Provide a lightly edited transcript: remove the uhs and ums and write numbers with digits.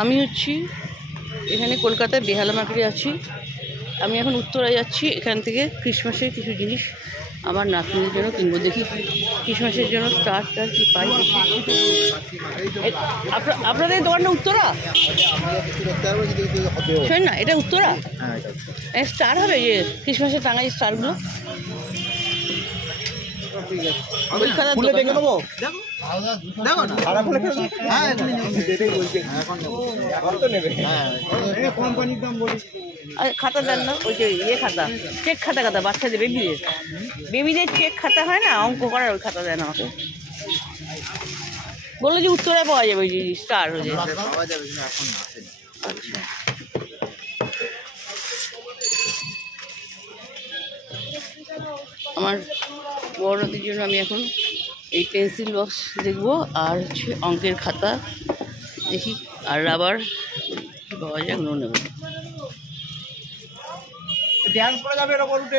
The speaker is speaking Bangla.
আমি হচ্ছি এখানে কলকাতায় বেহালা মার্কেটে আছি। আমি এখন উত্তরায় যাচ্ছি। এখান থেকে ক্রিসমাসের কিছু জিনিস আমার নাতনির জন্য কিনবো। দেখি ক্রিসমাসের জন্য স্টার কি পাই। আপনাদের দোকানটা উত্তরা? শোন না, এটা উত্তরা স্টার হবে যে ক্রিসমাসের টাঙাই স্টারগুলো। খাতা দেন না, ওই যে ইয়ে খাতা, চেক খাতা বাচ্চাদের বেবিদের চেক খাতা হয় না, অঙ্ক করার ওই খাতা দেন আমাকে। বললো যে উত্তরায় পাওয়া যাবে ওই যে স্টার হয়ে আচ্ছা। আমার বড় নাতির জন্য আমি এখন এই পেন্সিল বক্স দেখবো, আর হচ্ছে অঙ্কের খাতা দেখি, আর রাবার পাওয়া যায় ওগুলো নেব। ড্যান্স করা যাবে এটা বলতে।